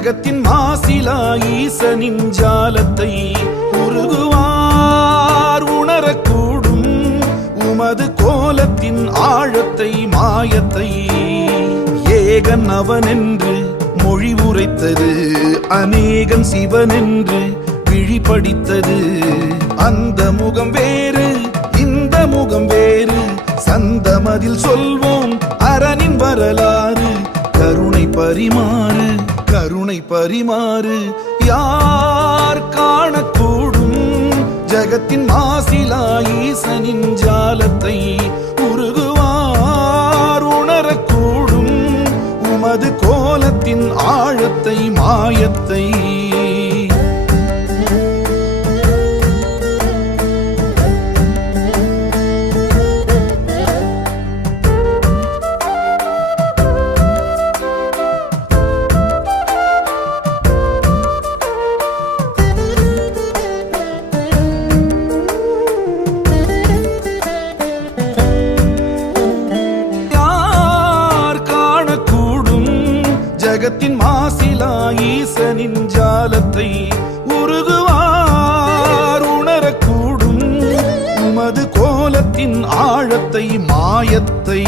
ஜகத்தின் மாசிலா ஈசனின் ஜாலத்தை உருகுவார் உணரக்கூடும் உமது கோலத்தின் ஆழத்தை மாயத்தை. ஏகன் அவனென்று மொழி உரைத்தது அநேகன் சிவனென்று விழிபடித்தது. அந்த முகம் வேறு இந்த முகம் வேறு சந்தமதில் சொல்வோம் அரணின் வரலாறு. கருணை பரிமாறு கருணை பரிமாறு யார் காணக்கூடும் ஜகத்தின் மாசிலா ஈசனின் ஜாலத்தை உருகுவார் உணரக்கூடும் உமது கோலத்தின் ஆழத்தை மாயத்தை. ஜகத்தின் மாசிலா ஈசனின் ஜாலத்தை உருகுவார் உணரக்கூடும் உமது கோலத்தின் ஆழத்தை மாயத்தை.